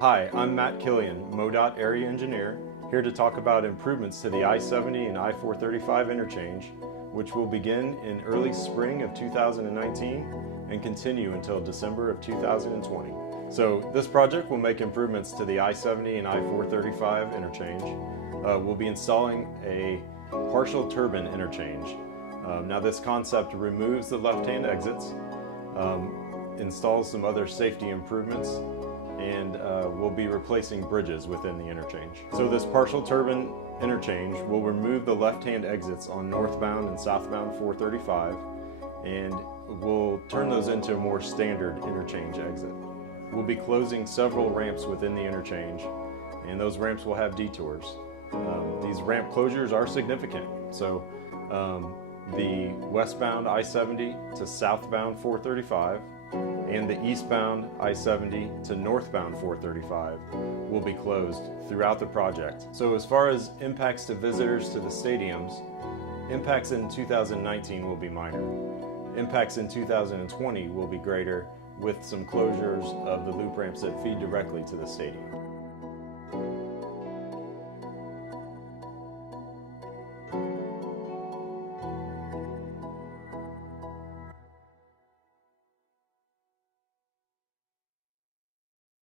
Hi, I'm Matt Killian, MoDOT Area Engineer, here to talk about improvements to the I-70 and I-435 interchange, which will begin in early spring of 2019 and continue until December of 2020. So this project will make improvements to the I-70 and I-435 interchange. We'll be installing a partial turbine interchange. Now this concept removes the left-hand exits, installs some other safety improvements, and we'll be replacing bridges within the interchange. So this partial turbine interchange will remove the left-hand exits on northbound and southbound 435, and we'll turn those into a more standard interchange exit. We'll be closing several ramps within the interchange, and those ramps will have detours. These ramp closures are significant. So the westbound I-70 to southbound 435 and the eastbound I-70 to northbound 435 will be closed throughout the project. So as far as impacts to visitors to the stadiums, impacts in 2019 will be minor. Impacts in 2020 will be greater, with some closures of the loop ramps that feed directly to the stadiums.